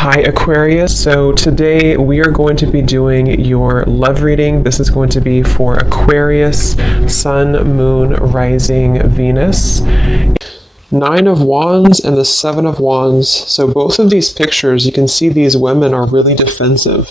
Hi Aquarius, so today we are going to be doing your love reading. This is going to be for Aquarius, Sun, Moon, Rising, Venus. Nine of Wands and the Seven of Wands. So both of these pictures, you can see these women are really defensive.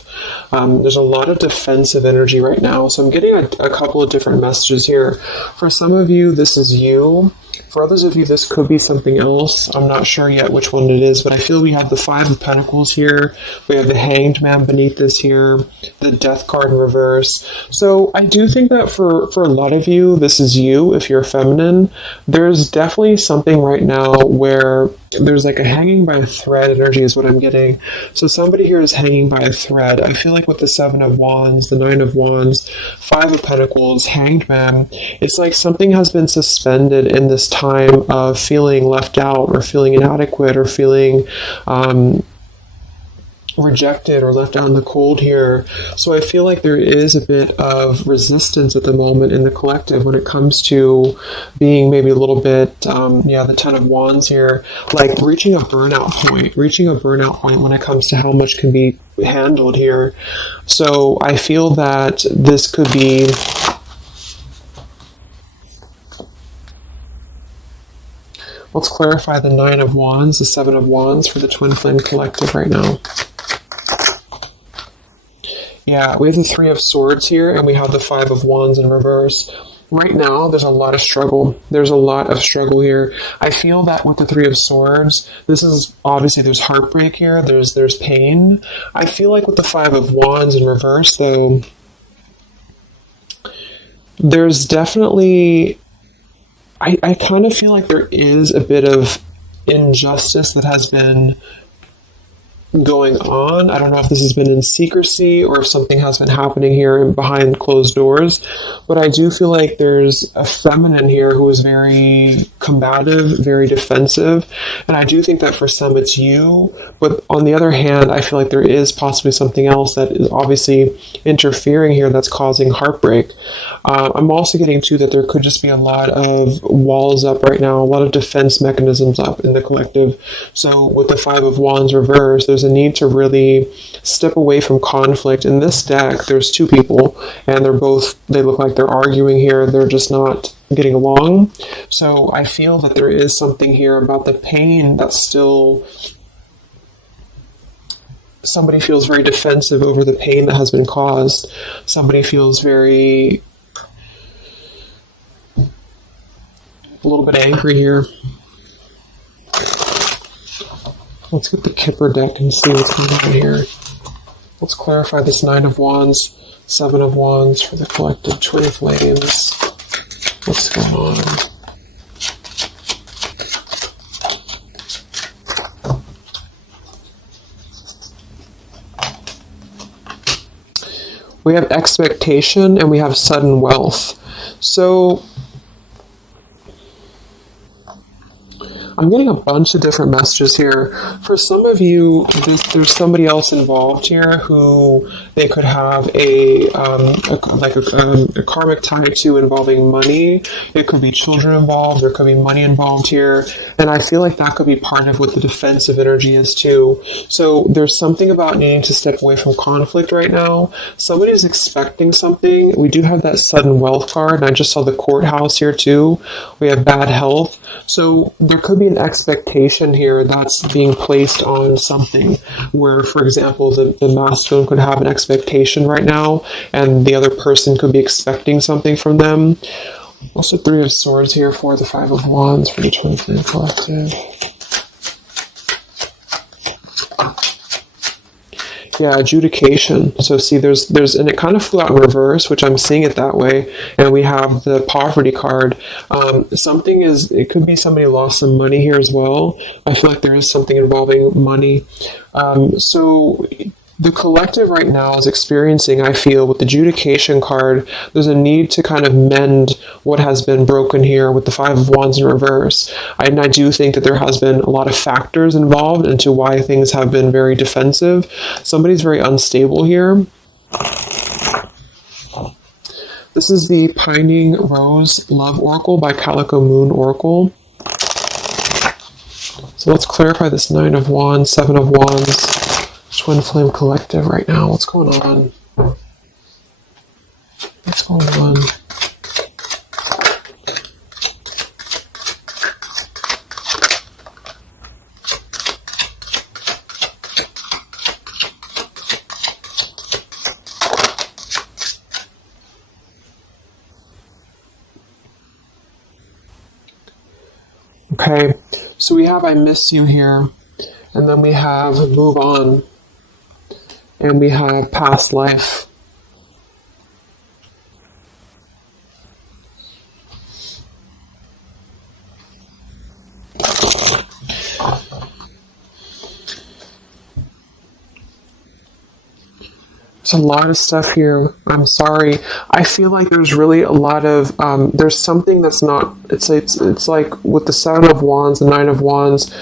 There's a lot of defensive energy right now. So I'm getting a couple of different messages here. For some of you, this is you. For others of you, this could be something else. I'm not sure yet which one it is, but I feel we have the Five of Pentacles here. We have the Hanged Man beneath this here, the Death card in reverse. So I do think that for a lot of you, this is you, if you're feminine. There's definitely something right now where there's like a hanging by a thread energy is what I'm getting. So somebody here is hanging by a thread. I feel like with the Seven of Wands, the Nine of Wands, Five of Pentacles, Hanged Man, it's like something has been suspended in this time of feeling left out or feeling inadequate or feeling rejected or left out in the cold here. So I feel like there is a bit of resistance at the moment in the collective when it comes to being maybe a little bit, the Ten of Wands here, like reaching a burnout point when it comes to how much can be handled here. So I feel that this could be let's clarify the Nine of Wands, the Seven of Wands for the Twin Flame Collective right now. Yeah, we have the Three of Swords here, and we have the Five of Wands in reverse. Right now, there's a lot of struggle. There's a lot of struggle here. I feel that with the Three of Swords, this is obviously there's heartbreak here. There's pain. I feel like with the Five of Wands in reverse, though, there's definitely I kind of feel like there is a bit of injustice that has been going on. I don't know if this has been in secrecy or if something has been happening here behind closed doors, but I do feel like there's a feminine here who is very combative, very defensive, and I do think that for some it's you, but on the other hand, I feel like there is possibly something else that is obviously interfering here that's causing heartbreak. I'm also getting too that there could just be a lot of walls up right now, a lot of defense mechanisms up in the collective. So with the Five of Wands reverse, there's a need to really step away from conflict. In this deck, there's two people, and they look like they're arguing here. They're just not getting along. So I feel that there is something here about the pain that's still... Somebody feels very defensive over the pain that has been caused. Somebody feels very... a little bit angry here. Let's get the Kipper deck and see what's going on here. Let's clarify this Nine of Wands, Seven of Wands for the collective Twin Flames. What's going on? We have expectation and we have sudden wealth. So I'm getting a bunch of different messages here. For some of you, there's somebody else involved here who they could have a karmic tie to involving money. It could be children involved. There could be money involved here. And I feel like that could be part of what the defensive energy is too. So there's something about needing to step away from conflict right now. Somebody's expecting something. We do have that sudden wealth card. And I just saw the courthouse here too. We have bad health. So there could be an expectation here that's being placed on something where, for example, the masculine could have an expectation right now and the other person could be expecting something from them. Also, Three of Swords here for the Five of Wands for the Twin Flame Collective. Yeah, adjudication. So see, there's, and it kind of flew out in reverse, which I'm seeing it that way. And we have the poverty card. It could be somebody lost some money here as well. I feel like there is something involving money. So the collective right now is experiencing, I feel, with the adjudication card, there's a need to kind of mend what has been broken here with the Five of Wands in reverse. And I do think that there has been a lot of factors involved into why things have been very defensive. Somebody's very unstable here. This is the Pining Rose Love Oracle by Calico Moon Oracle. So let's clarify this Nine of Wands, Seven of Wands, Twin Flame Collective right now. What's going on? What's going on? Okay, so we have I miss you here, and then we have move on, and we have past life. There's a lot of stuff here. I'm sorry. I feel like there's really a lot of there's something that's not. It's like with the Seven of Wands, the Nine of Wands.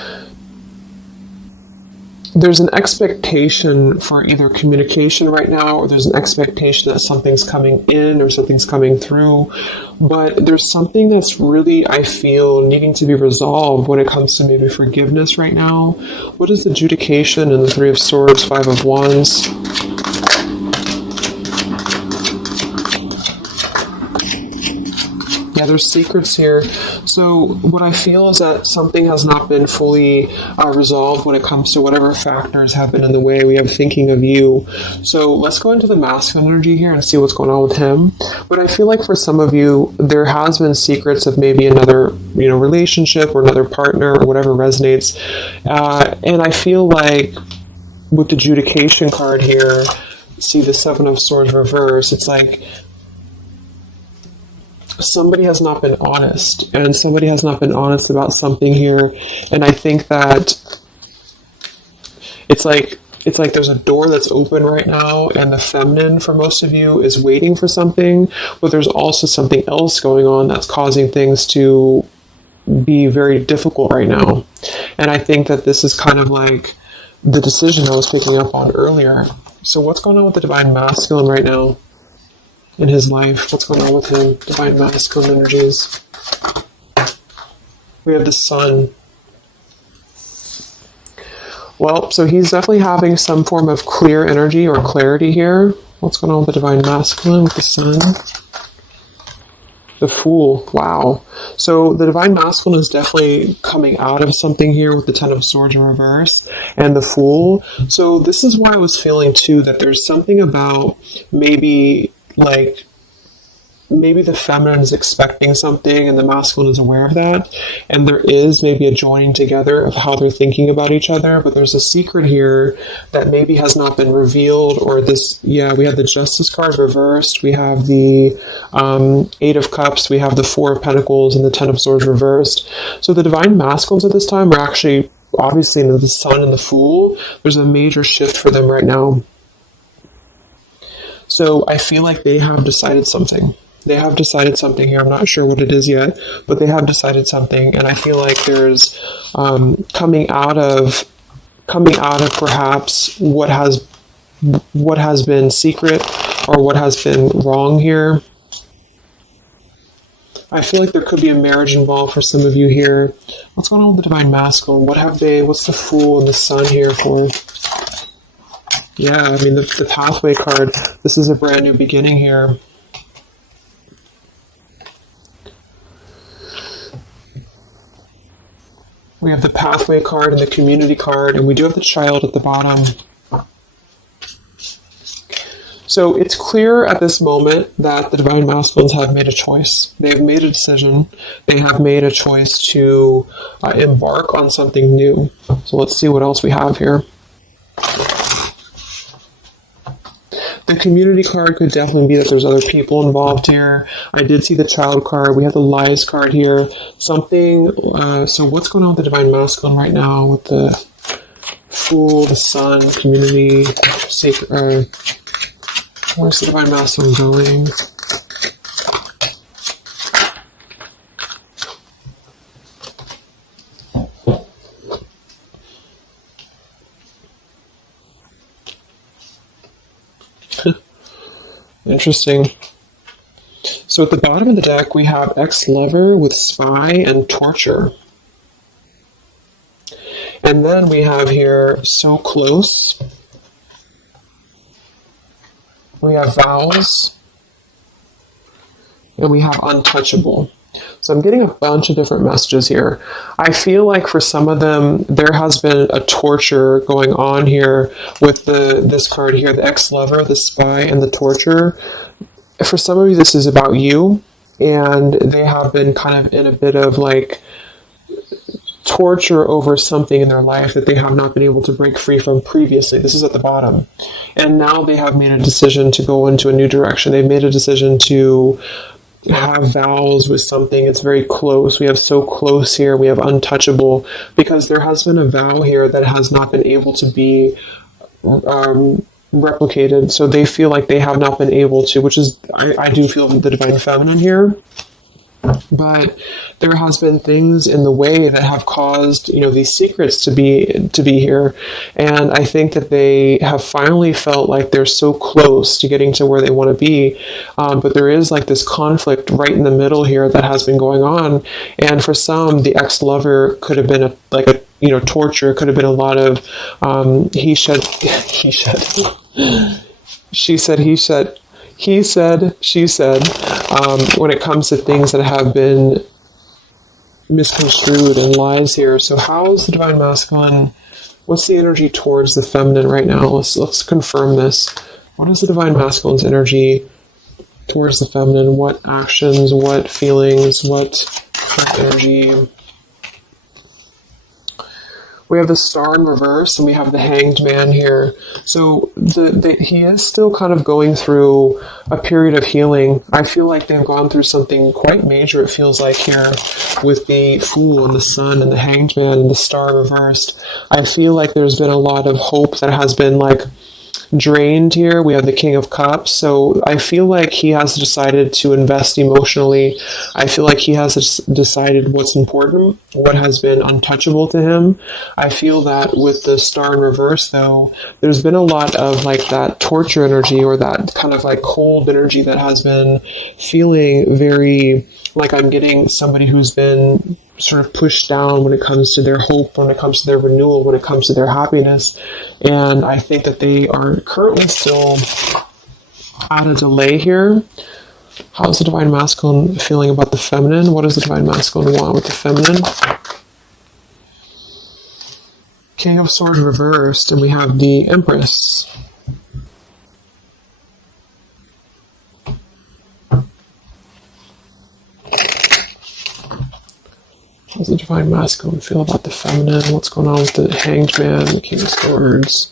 There's an expectation for either communication right now, or there's an expectation that something's coming in or something's coming through. But there's something that's really, I feel, needing to be resolved when it comes to maybe forgiveness right now. What is adjudication in the Three of Swords, Five of Wands? Yeah, there's secrets here. So what I feel is that something has not been fully resolved when it comes to whatever factors have been in the way. We have thinking of you. So let's go into the masculine energy here and see what's going on with him. But I feel like for some of you, there has been secrets of maybe another, relationship or another partner or whatever resonates. And I feel like with the adjudication card here, see the Seven of Swords reverse, it's like somebody has not been honest, and somebody has not been honest about something here. And I think that it's like there's a door that's open right now, and the feminine for most of you is waiting for something, but there's also something else going on that's causing things to be very difficult right now. And I think that this is kind of like the decision I was picking up on earlier. So what's going on with the Divine Masculine right now in his life? What's going on with him? Divine Masculine energies. We have the Sun. Well, so he's definitely having some form of clear energy or clarity here. What's going on with the Divine Masculine with the Sun? The Fool. Wow. So the Divine Masculine is definitely coming out of something here with the Ten of Swords in reverse and the Fool. So this is why I was feeling too that there's something about maybe the feminine is expecting something and the masculine is aware of that, and there is maybe a joining together of how they're thinking about each other, but there's a secret here that maybe has not been revealed. Or this, we have the Justice card reversed, we have the Eight of Cups, we have the Four of Pentacles, and the Ten of Swords reversed. So the Divine Masculines at this time are actually obviously into the Sun and the Fool. There's a major shift for them right now. So I feel like they have decided something. They have decided something here. I'm not sure what it is yet, but they have decided something. And I feel like there's coming out of perhaps what has been secret or what has been wrong here. I feel like there could be a marriage involved for some of you here. What's going on with the Divine Masculine? What's the Fool and the Sun here for? Yeah, I mean, the Pathway card, this is a brand new beginning here. We have the Pathway card and the Community card, and we do have the Child at the bottom. So it's clear at this moment that the Divine Masculines have made a choice. They've made a decision. They have made a choice to embark on something new. So let's see what else we have here. The Community card could definitely be that there's other people involved here. I did see the Child card. We have the Lies card here. Something, so what's going on with the Divine Masculine right now with the Fool, the Sun, Community, Sacred, where's the Divine Masculine going? Interesting. So at the bottom of the deck, we have ex-lover with spy and torture. And then we have here so close We have vows, and we have untouchable. So I'm getting a bunch of different messages here. I feel like for some of them, there has been a torture going on here with this card here, the ex-lover, the spy, and the torture. For some of you, this is about you, and they have been kind of in a bit of like torture over something in their life that they have not been able to break free from previously. This is at the bottom. And now they have made a decision to go into a new direction. They've made a decision to have vows with something. It's very close. We have so close here. We have untouchable, because there has been a vow here that has not been able to be replicated. So they feel like they have not been able to, which is, I do feel the divine feminine here. But there has been things in the way that have caused, these secrets to be here. And I think that they have finally felt like they're so close to getting to where they want to be. But there is like this conflict right in the middle here that has been going on. And for some, the ex-lover could have been torture. It could have been a lot of he said, she said, he said, he said, she said, when it comes to things that have been misconstrued and lies here. So how is the divine masculine? What's the energy towards the feminine right now? Let's confirm this. What is the divine masculine's energy towards the feminine? What actions, what feelings, what energy? We have the Star in reverse, and we have the Hanged Man here. So he is still kind of going through a period of healing. I feel like they've gone through something quite major, it feels like, here with the Fool and the Sun and the Hanged Man and the Star reversed. I feel like there's been a lot of hope that has been drained here. We have the King of Cups. So I feel like he has decided to invest emotionally. I feel like he has decided what's important, what has been untouchable to him. I feel that with the Star in reverse, though, there's been a lot of that torture energy, or that kind of cold energy that has been feeling very like I'm getting somebody who's been sort of pushed down when it comes to their hope, when it comes to their renewal, when it comes to their happiness. And I think that they are currently still at a delay here. How's the divine masculine feeling about the feminine? What does the divine masculine want with the feminine? King of Swords reversed, and we have the Empress. How does the divine masculine feel about the feminine? What's going on with the Hanged Man, the King of Swords?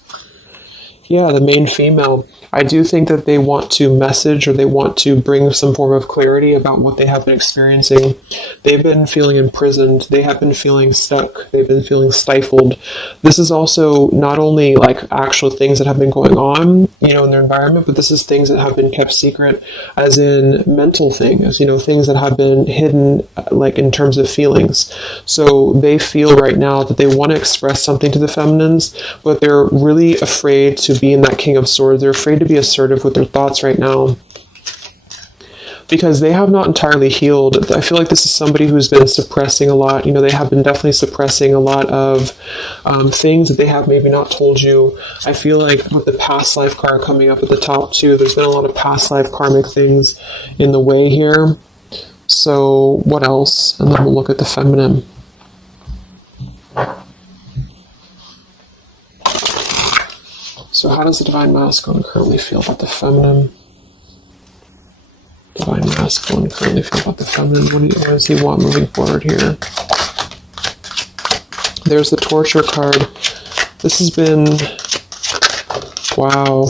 Yeah, the main female. I do think that they want to message, or they want to bring some form of clarity about what they have been experiencing. They've been feeling imprisoned. They have been feeling stuck. They've been feeling stifled. This is also not only actual things that have been going on, in their environment, but this is things that have been kept secret, as in mental things, things that have been hidden, in terms of feelings. So they feel right now that they want to express something to the feminines, but they're really afraid to be in that King of Swords. They're afraid to be assertive with their thoughts right now, because they have not entirely healed. I feel like this is somebody who's been suppressing a lot. They have been definitely suppressing a lot of things that they have maybe not told you. I feel like with the past life card coming up at the top too, there's been a lot of past life karmic things in the way here. So what else? And then we'll look at the feminine. So how does the divine masculine currently feel about the feminine? Divine masculine currently feel about the feminine. What does he want moving forward here? There's the torture card. This has been... wow.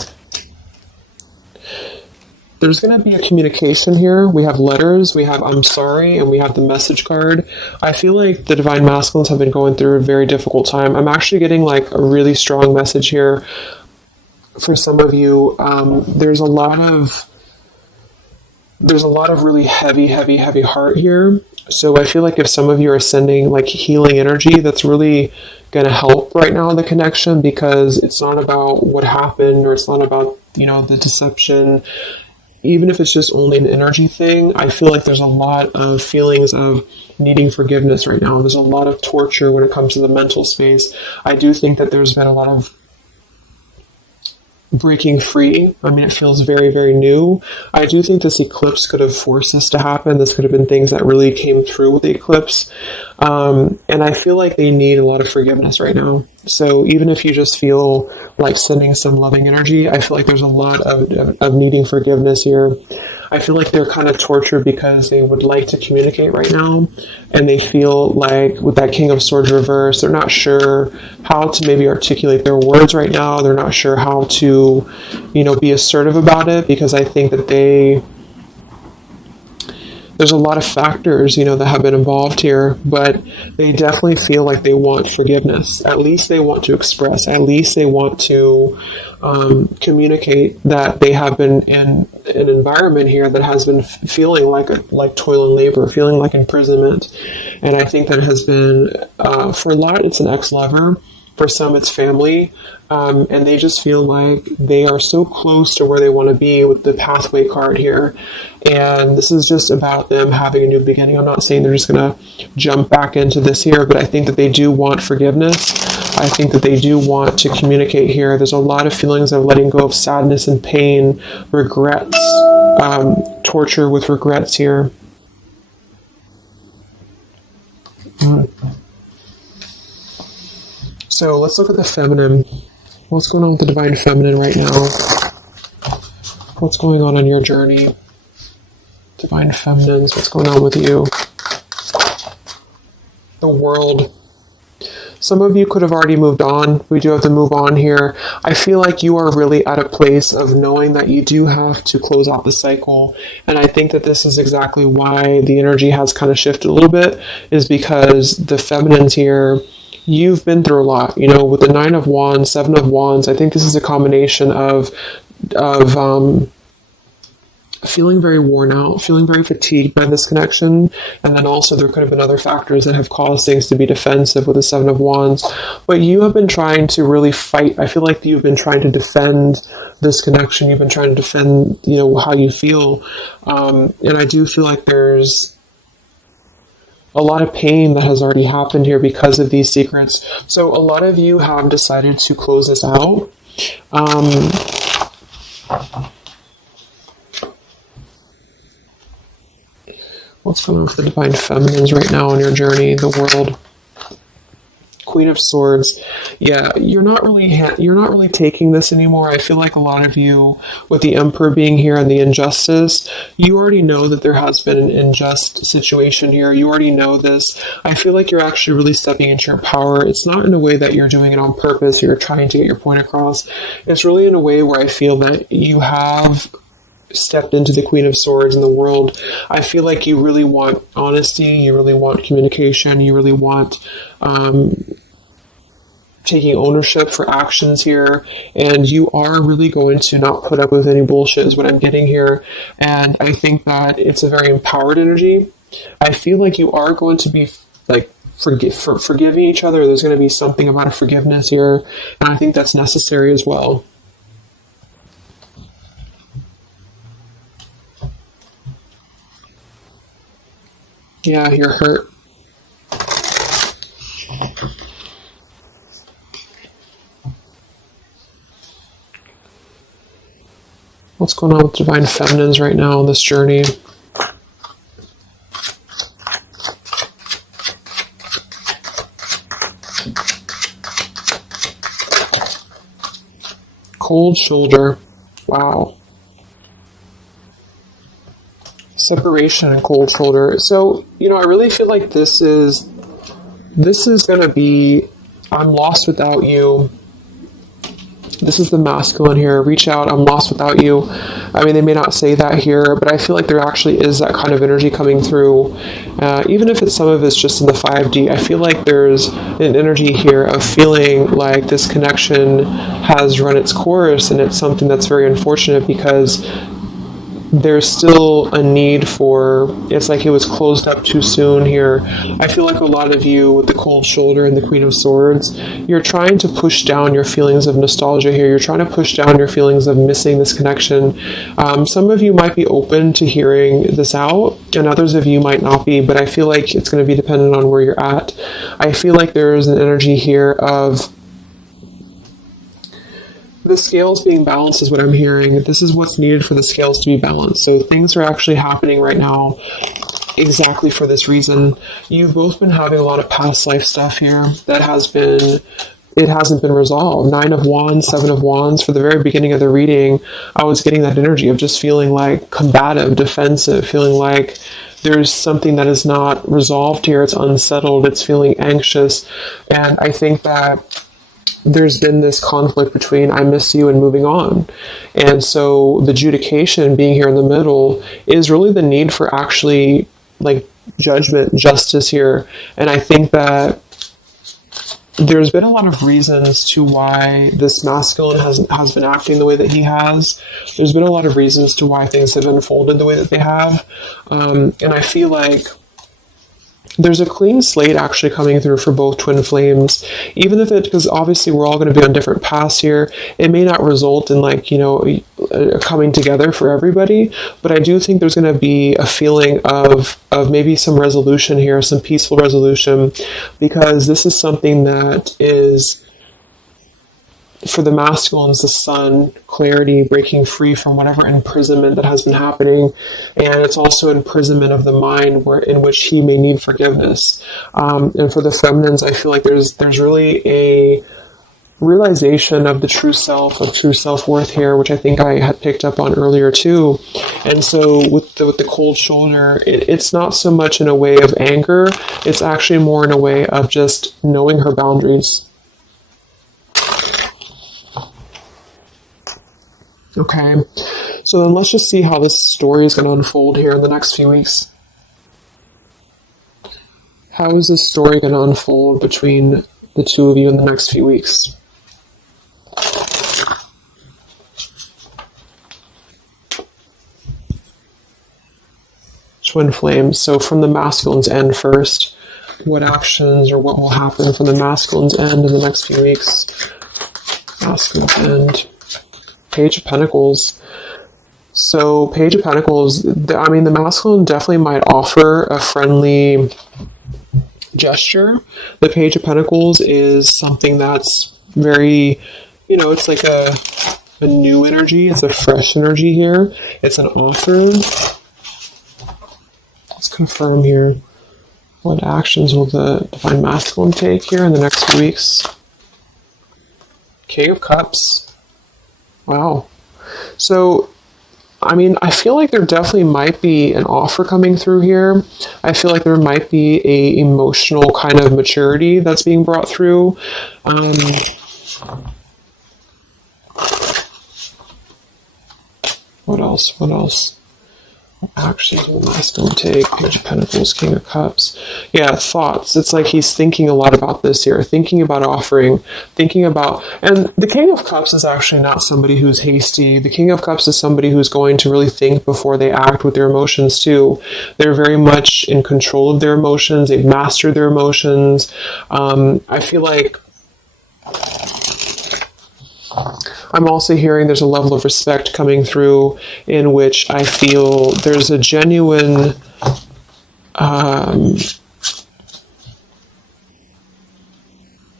There's going to be a communication here. We have letters, we have I'm sorry, and we have the message card. I feel like the divine masculines have been going through a very difficult time. I'm actually getting a really strong message here. For some of you, there's a lot of really heavy heart here. So I feel like if some of you are sending healing energy, that's really going to help right now in the connection, because it's not about what happened, or it's not about, the deception. Even if it's just only an energy thing, I feel like there's a lot of feelings of needing forgiveness right now. There's a lot of torture when it comes to the mental space. I do think that there's been a lot of breaking free. I mean, it feels very, very new. I do think this eclipse could have forced this to happen. This could have been things that really came through with the eclipse. And I feel like they need a lot of forgiveness right now. So even if you just feel like sending some loving energy, I feel like there's a lot of needing forgiveness here. I feel like they're kind of tortured because they would like to communicate right now, and they feel like with that King of Swords reverse, they're not sure how to maybe articulate their words right now. They're not sure how to, be assertive about it, because I think that there's a lot of factors, that have been involved here, but they definitely feel like they want forgiveness. At least they want to express. At least they want to communicate that they have been in an environment here that has been feeling like toil and labor, feeling like imprisonment. And I think that has been, for a lot, it's an ex-lover. For some, it's family. And they just feel like they are so close to where they want to be with the pathway card here. And this is just about them having a new beginning. I'm not saying they're just going to jump back into this here, but I think that they do want forgiveness. I think that they do want to communicate here. There's a lot of feelings of letting go of sadness and pain, regrets, torture with regrets here. So let's look at the feminine. What's going on with the divine feminine right now? What's going on your journey? Divine feminines, what's going on with you? The world. Some of you could have already moved on. We do have to move on here. I feel like you are really at a place of knowing that you do have to close out the cycle. And I think that this is exactly why the energy has kind of shifted a little bit, is because the feminines here, you've been through a lot, with the 9 of Wands, 7 of Wands. I think this is a combination of feeling very worn out, feeling very fatigued by this connection. And then also there could have been other factors that have caused things to be defensive with the 7 of Wands. But you have been trying to really fight. I feel like you've been trying to defend this connection. You've been trying to defend, how you feel. And I do feel like there's a lot of pain that has already happened here because of these secrets. So a lot of you have decided to close this out. What's going on with the divine feminines right now on your journey, the world? Queen of Swords. Yeah, you're not really taking this anymore. I feel like a lot of you, with the Emperor being here and the injustice, you already know that there has been an unjust situation here. You already know this. I feel like you're actually really stepping into your power. It's not in a way that you're doing it on purpose or you're trying to get your point across. It's really in a way where I feel that you have stepped into the Queen of Swords in the world. I feel like you really want honesty, you really want communication, you really want taking ownership for actions here, and you are really going to not put up with any bullshit is what I'm getting here. And I think that it's a very empowered energy. I feel like you are going to be like forgiving each other. There's going to be something about a forgiveness here, and I think that's necessary as well. Yeah, you're hurt. What's going on with divine feminines right now on this journey? Cold shoulder. Wow. Separation and cold shoulder. So, I really feel like this is going to be, I'm lost without you. This is the masculine here. Reach out, I'm lost without you. I mean, they may not say that here, but I feel like there actually is that kind of energy coming through. Even if some of it's just in the 5D, I feel like there's an energy here of feeling like this connection has run its course, and it's something that's very unfortunate because there's still a need for, it's like it was closed up too soon here. I feel like a lot of you with the cold shoulder and the Queen of Swords, you're trying to push down your feelings of nostalgia here. You're trying to push down your feelings of missing this connection. Some of you might be open to hearing this out, and others of you might not be, but I feel like it's going to be dependent on where you're at. I feel like there's an energy here of the scales being balanced is what I'm hearing. This is what's needed for the scales to be balanced. So things are actually happening right now exactly for this reason. You've both been having a lot of past life stuff here that hasn't been resolved. 9 of Wands, 7 of Wands. For the very beginning of the reading, I was getting that energy of just feeling like combative, defensive, feeling like there's something that is not resolved here. It's unsettled. It's feeling anxious. And I think that there's been this conflict between I miss you and moving on. And so the adjudication being here in the middle is really the need for actually like judgment, justice here. And I think that there's been a lot of reasons to why this masculine has been acting the way that he has. There's been a lot of reasons to why things have unfolded the way that they have. And I feel like there's a clean slate actually coming through for both twin flames, even if because obviously we're all going to be on different paths here. It may not result in like, coming together for everybody, but I do think there's going to be a feeling of maybe some resolution here, some peaceful resolution, because this is something that is, for the masculines, the sun, clarity, breaking free from whatever imprisonment that has been happening. And it's also imprisonment of the mind in which he may need forgiveness. And for the feminines, I feel like there's really a realization of the true self, of true self-worth here, which I think I had picked up on earlier too. And so with the cold shoulder, it's not so much in a way of anger, it's actually more in a way of just knowing her boundaries. Okay, so then let's just see how this story is going to unfold here in the next few weeks. How is this story going to unfold between the two of you in the next few weeks? Twin flames. So from the masculine's end first, what actions or what will happen from the masculine's end in the next few weeks? Masculine's end. Page of Pentacles. So Page of Pentacles, the masculine definitely might offer a friendly gesture. The Page of Pentacles is something that's very, it's like a new energy. It's a fresh energy here. It's an offer. Let's confirm here. What actions will the Divine Masculine take here in the next few weeks? King of Cups. Wow. So, I feel like there definitely might be an offer coming through here. I feel like there might be a emotional kind of maturity that's being brought through. What else? Actions will the masculine take? Page of Pentacles, King of Cups. Yeah, thoughts. It's like he's thinking a lot about this here, thinking about offering, and the King of Cups is actually not somebody who's hasty. The King of Cups is somebody who's going to really think before they act with their emotions too. They're very much in control of their emotions. They've mastered their emotions. I feel like I'm also hearing there's a level of respect coming through in which I feel there's a genuine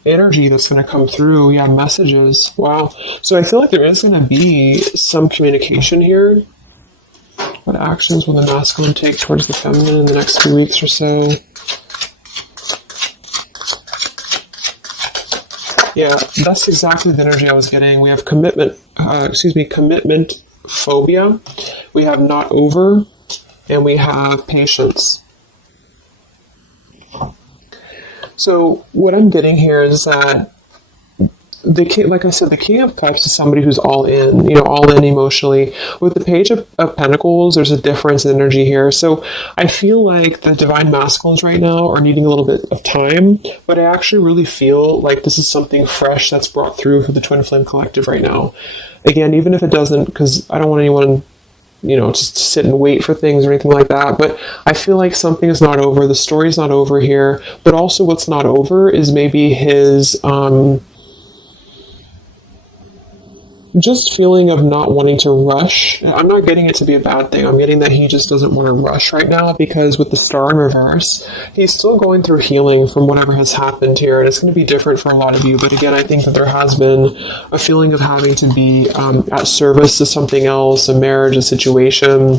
energy that's going to come through. Yeah, messages. Wow. So I feel like there is going to be some communication here. What actions will the masculine take towards the feminine in the next few weeks or so? Yeah, that's exactly the energy I was getting. We have commitment phobia. We have not over, and we have patience. So what I'm getting here is that like I said, the King of Cups is somebody who's all in, all in emotionally. With the Page of Pentacles, there's a difference in energy here. So I feel like the Divine Masculines right now are needing a little bit of time, but I actually really feel like this is something fresh that's brought through for the Twin Flame Collective right now. Again, even if it doesn't, because I don't want anyone, just to sit and wait for things or anything like that. But I feel like something is not over. The story's not over here. But also what's not over is maybe his, just feeling of not wanting to rush. I'm not getting it to be a bad thing. I'm getting that he just doesn't want to rush right now, because with the star in reverse, he's still going through healing from whatever has happened here, and it's going to be different for a lot of you. But again, I think that there has been a feeling of having to be at service to something else, a marriage, a situation.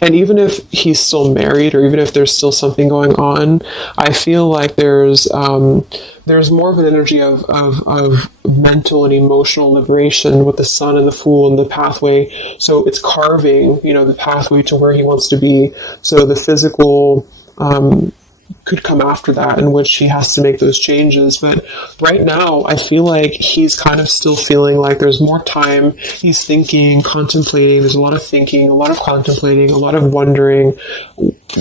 And even if he's still married, or even if there's still something going on, I feel like there's more of an energy of mental and emotional liberation with the Sun and the Fool and the pathway. So it's carving, the pathway to where he wants to be. So the physical could come after that, in which he has to make those changes. But right now, I feel like he's kind of still feeling like there's more time. He's thinking, contemplating. There's a lot of thinking, a lot of contemplating, a lot of wondering.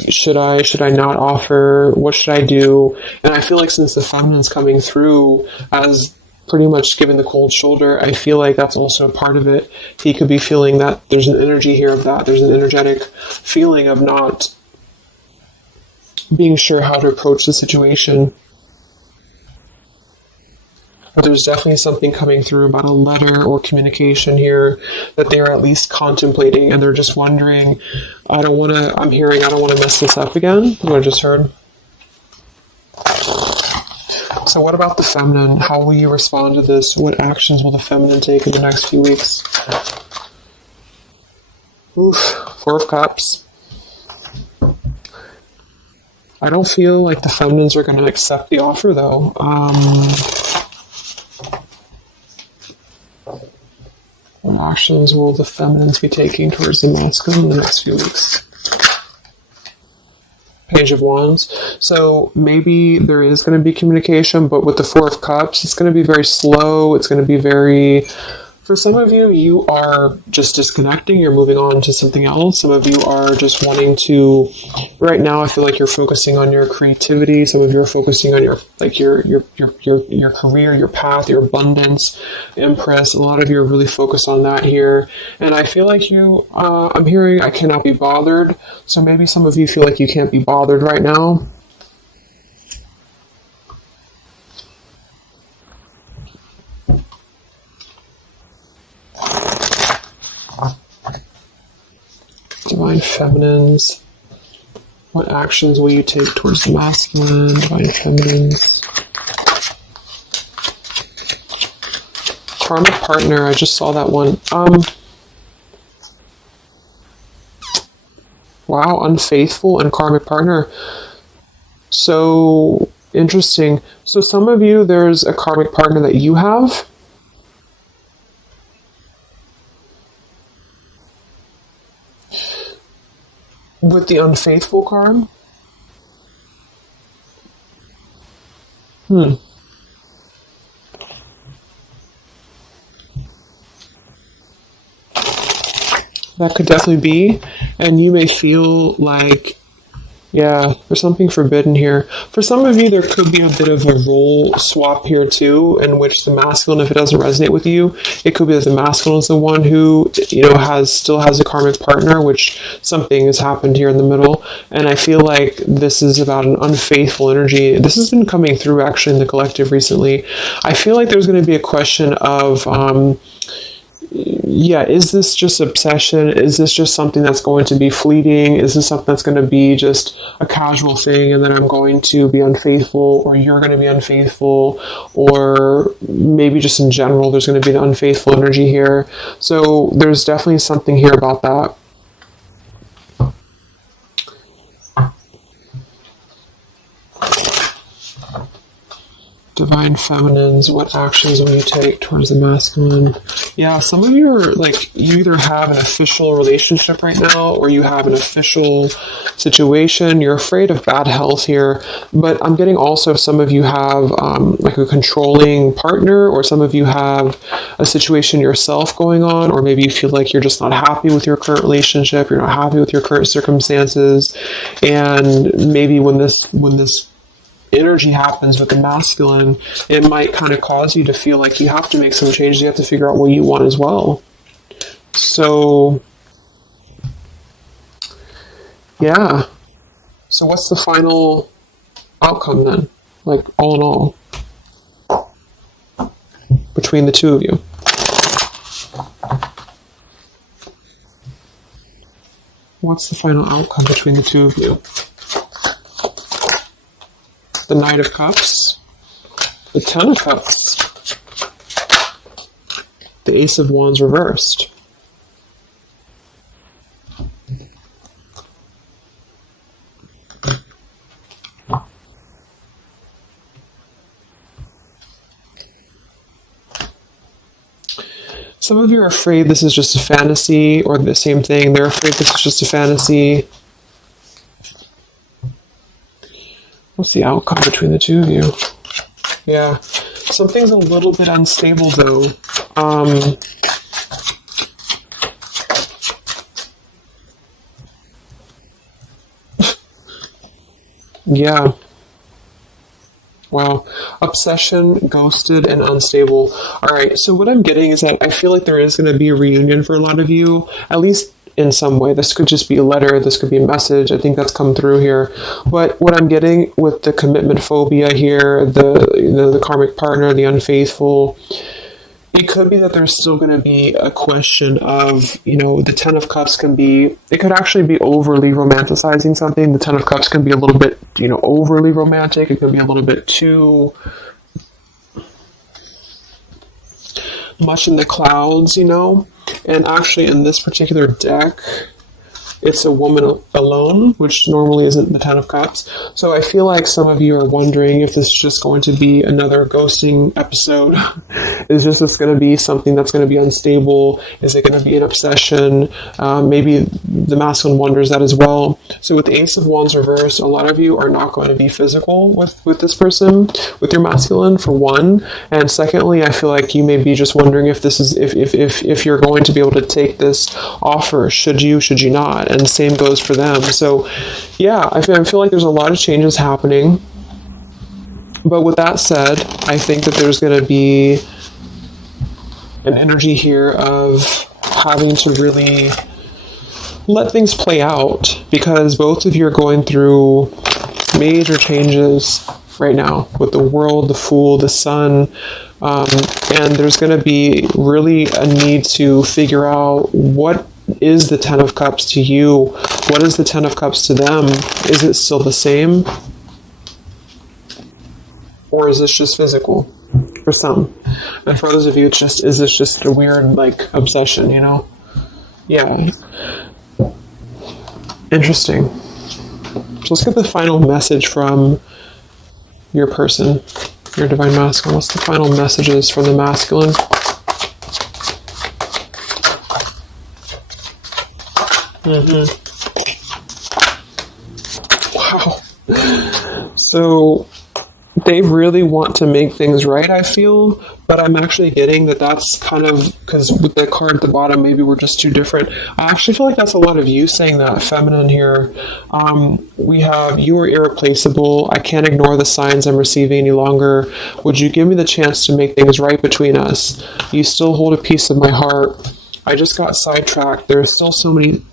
Should I not offer? What should I do? And I feel like since the feminine's coming through as pretty much giving the cold shoulder, I feel like that's also a part of it. He could be feeling that there's an energy here of that. There's an energetic feeling of not being sure how to approach the situation. But there's definitely something coming through about a letter or communication here that they're at least contemplating, and they're just wondering, I don't want to mess this up again, what I just heard. So what about the feminine? How will you respond to this? What actions will the feminine take in the next few weeks? Oof, Four of Cups. I don't feel like the feminines are going to accept the offer, though. What actions will the feminines be taking towards the masculine in the next few weeks? Page of Wands. So maybe there is going to be communication, but with the Four of Cups, it's going to be very slow. It's going to be very... For some of you, you are just disconnecting. You're moving on to something else. Some of you are just wanting to... Right now, I feel like you're focusing on your creativity. Some of you are focusing on your career, your path, your abundance, Empress. A lot of you are really focused on that here. And I feel like I'm hearing I cannot be bothered. So maybe some of you feel like you can't be bothered right now. Divine Feminines. What actions will you take towards the masculine? Divine Feminines. Karmic partner. I just saw that one. Wow, unfaithful and karmic partner. So interesting. So some of you, there's a karmic partner that you have. With the unfaithful card? That could definitely be. And you may feel like, yeah, there's something forbidden here. For some of you, there could be a bit of a role swap here too, in which the masculine, if it doesn't resonate with you, it could be that the masculine is the one who, still has a karmic partner, which something has happened here in the middle. And I feel like this is about an unfaithful energy. This has been coming through actually in the collective recently. I feel like there's going to be a question of, is this just obsession? Is this just something that's going to be fleeting? Is this something that's going to be just a casual thing, and then I'm going to be unfaithful, or you're going to be unfaithful, or maybe just in general there's going to be the unfaithful energy here. So there's definitely something here about that. Divine Feminines, what actions will you take towards the masculine? Yeah, some of you are like, you either have an official relationship right now, or you have an official situation. You're afraid of bad health here, but I'm getting also some of you have like a controlling partner, or some of you have a situation yourself going on, or maybe you feel like you're just not happy with your current relationship, you're not happy with your current circumstances, and maybe when this energy happens with the masculine, it might kind of cause you to feel like you have to make some changes. You have to figure out what you want as well. So, yeah. So what's the final outcome then? Like, all in all, between the two of you? What's the final outcome between the two of you? The Knight of Cups, the Ten of Cups, the Ace of Wands reversed. Some of you are afraid this is just a fantasy, or the same thing. They're afraid this is just a fantasy. What's the outcome between the two of you? Yeah. Something's a little bit unstable, though. Yeah. Wow. Obsession, ghosted, and unstable. All right. So what I'm getting is that I feel like there is going to be a reunion for a lot of you, at least in some way. This could just be a letter. This could be a message. I think that's come through here. But what I'm getting with the commitment phobia here, the karmic partner, the unfaithful, it could be that there's still going to be a question of, the Ten of Cups it could actually be overly romanticizing something. The Ten of Cups can be a little bit, overly romantic. It could be a little bit too much in the clouds, And actually in this particular deck, it's a woman alone, which normally isn't the Ten of Cups. So I feel like some of you are wondering if this is just going to be another ghosting episode. Is this going to be something that's going to be unstable? Is it going to be an obsession? Maybe the masculine wonders that as well. So with the Ace of Wands reversed, a lot of you are not going to be physical with this person, with your masculine, for one. And secondly, I feel like you may be just wondering if this is if you're going to be able to take this offer. Should you not? And the same goes for them. So yeah, I feel like there's a lot of changes happening. But with that said, I think that there's going to be an energy here of having to really let things play out, because both of you are going through major changes right now with the World, the Fool, the Sun, and there's going to be really a need to figure out what is the Ten of Cups to you? What is the Ten of Cups to them? Is it still the same? Or is this just physical for some? And for others of you, is this just a weird, obsession, Yeah. Interesting. So let's get the final message from your person, your divine masculine. What's the final messages from the masculine? Wow. So they really want to make things right, I feel, but I'm actually getting that's kind of, because with the card at the bottom, maybe we're just too different. I actually feel like that's a lot of you saying that, feminine here. We have, you are irreplaceable. I can't ignore the signs I'm receiving any longer. Would you give me the chance to make things right between us? You still hold a piece of my heart. I just got sidetracked. There are still so many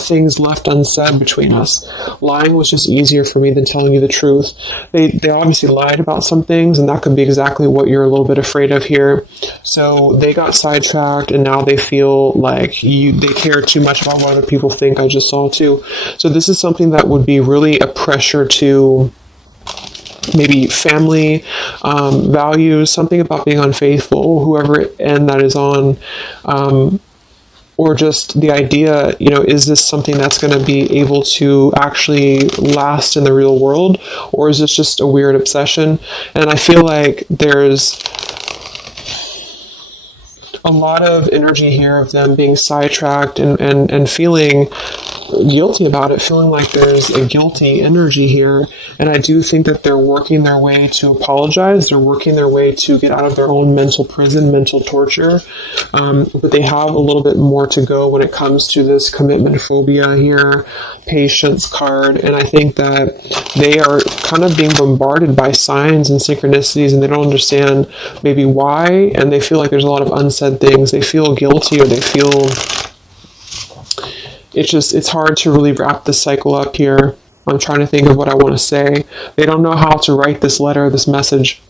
things left unsaid between us. Lying was just easier for me than telling you the truth. They obviously lied about some things, and that could be exactly what you're a little bit afraid of here. So they got sidetracked, and now they feel like they care too much about what other people think. I just saw too. So this is something that would be really a pressure to maybe family values, something about being unfaithful, whoever end that is on, or just the idea, is this something that's going to be able to actually last in the real world, or is this just a weird obsession? And I feel like there's a lot of energy here of them being sidetracked and feeling guilty about it, feeling like there's a guilty energy here. And I do think that they're working their way to apologize. They're working their way to get out of their own mental prison, mental torture. But they have a little bit more to go when it comes to this commitment phobia here, patience card. And I think that they are kind of being bombarded by signs and synchronicities, and they don't understand maybe why. And they feel like there's a lot of unsaid things. They feel guilty, or they feel it's hard to really wrap this cycle up here. I'm trying to think of what I want to say. They don't know how to write this letter, this message.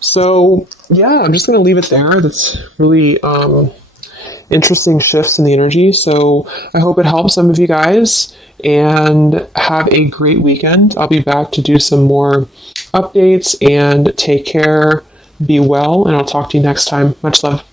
So, yeah, I'm just going to leave it there. That's really interesting shifts in the energy. So I hope it helps some of you guys, and have a great weekend. I'll be back to do some more updates, and take care, be well, and I'll talk to you next time. Much love.